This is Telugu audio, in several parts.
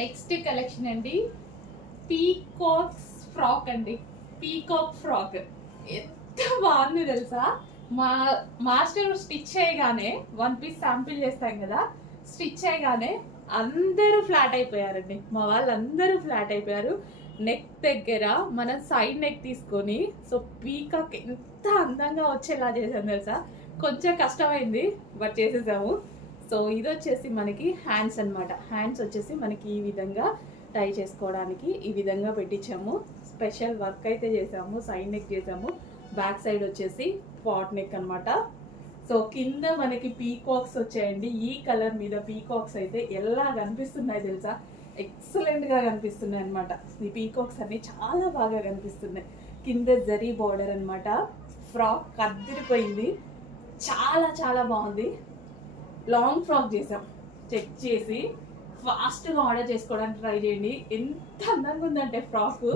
నెక్స్ట్ కలెక్షన్ అండి, పీకాక్స్ ఫ్రాక్ అండి. పీకాక్ ఫ్రాక్ ఎంత బాగుంది తెలుసా. మాస్టర్ స్టిచ్ చేయగానే 1 పీస్ శాంపిల్ చేస్తాం కదా, స్టిచ్ చేయగానే అందరూ ఫ్లాట్ అయిపోయారండి. మా వాళ్ళందరూ ఫ్లాట్ అయిపోయారు. నెక్ దగ్గర మనం సైడ్ నెక్ తీసుకొని, సో పీకాక్ ఎంత అందంగా వచ్చేలా చేసాం తెలుసా. కొంచెం కష్టమైంది బట్ చేసేసాము. సో ఇది వచ్చేసి మనకి హ్యాండ్స్ అనమాట. హ్యాండ్స్ వచ్చేసి మనకి ఈ విధంగా టై చేసుకోవడానికి ఈ విధంగా పెట్టించాము. స్పెషల్ వర్క్ అయితే చేసాము, సైడ్ నెక్ చేసాము. బ్యాక్ సైడ్ వచ్చేసి పాట్ నెక్ అనమాట. సో కింద మనకి పీకాక్స్ వచ్చాయండి. ఈ కలర్ మీద పీకాక్స్ అయితే ఎలా కనిపిస్తున్నాయి తెలుసా, ఎక్సలెంట్ గా కనిపిస్తున్నాయి అనమాట. ఈ పీకాక్స్ అన్ని చాలా బాగా కనిపిస్తున్నాయి. కింద జరీ బార్డర్ అనమాట. ఫ్రాక్ కద్దిరిపోయింది, చాలా చాలా బాగుంది. లాంగ్ ఫ్రాక్ చేసాం. చెక్ చేసి ఫాస్ట్గా ఆర్డర్ చేసుకోవడానికి ట్రై చేయండి. ఎంత అందంగా ఉందంటే ఫ్రాక్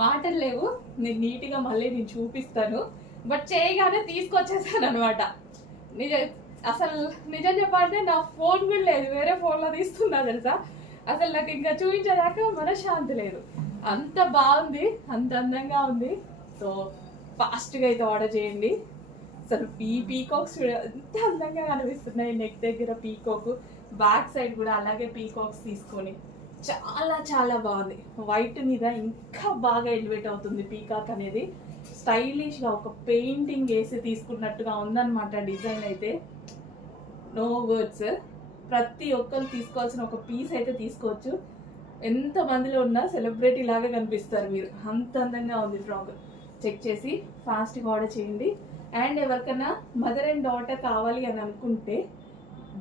మాటలు లేవు. నేను నీట్గా మళ్ళీ నేను చూపిస్తాను. బట్ చేయగానే తీసుకొచ్చేసాను అనమాట. అసలు నిజం చెప్పాలంటే నా ఫోన్ కూడా లేదు, వేరే ఫోన్లో తీస్తున్నా తెలుసా. అసలు నాకు ఇంకా చూపించేదాకా మనశ్శాంతి లేదు. అంత బాగుంది, అంత అందంగా ఉంది. సో ఫాస్ట్గా అయితే ఆర్డర్ చేయండి. అసలు ఈ పీకాక్స్ ఎంత అందంగా కనిపిస్తున్నాయి. నెక్ దగ్గర పీకాక్, బ్యాక్ సైడ్ కూడా అలాగే పీకాక్స్ తీసుకొని చాలా చాలా బాగుంది. వైట్ మీద ఇంకా బాగా ఎలివేట్ అవుతుంది పీకాక్ అనేది. స్టైలిష్గా ఒక పెయింటింగ్ వేసి తీసుకున్నట్టుగా ఉందన్నమాట డిజైన్ అయితే. No words. ప్రతి ఒక్కరు తీసుకోవాల్సిన ఒక పీస్ అయితే తీసుకోవచ్చు. ఎంత మందిలో ఉన్నా సెలబ్రిటీ లాగా కనిపిస్తారు మీరు, అంత అందంగా ఉంది ఫ్రాక్. చెక్ చేసి ఫాస్ట్గా ఆర్డర్ చేయండి. అండ్ ఎవరికైనా మదర్ అండ్ డాటర్ కావాలి అని అనుకుంటే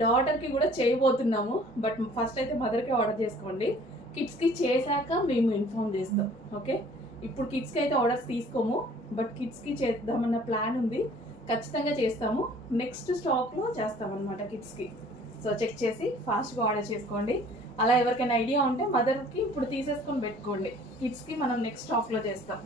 డాటర్కి కూడా చేయబోతున్నాము. బట్ ఫస్ట్ అయితే మదర్కి ఆర్డర్ చేసుకోండి. కిడ్స్కి చేశాక మేము ఇన్ఫార్మ్ చేస్తాం. ఓకే, ఇప్పుడు కిడ్స్కి అయితే ఆర్డర్స్ తీసుకోము, బట్ కిడ్స్కి చేద్దామన్న ప్లాన్ ఉంది. ఖచ్చితంగా చేస్తాము. నెక్స్ట్ స్టాక్లో చేస్తామన్నమాట కిడ్స్కి. సో చెక్ చేసి ఫాస్ట్గా ఆర్డర్ చేసుకోండి. అలా ఎవరికైనా ఐడియా ఉంటే మదర్కి ఇప్పుడు తీసేసుకొని పెట్టుకోండి. కిడ్స్కి మనం నెక్స్ట్ స్టాక్లో చేస్తాం.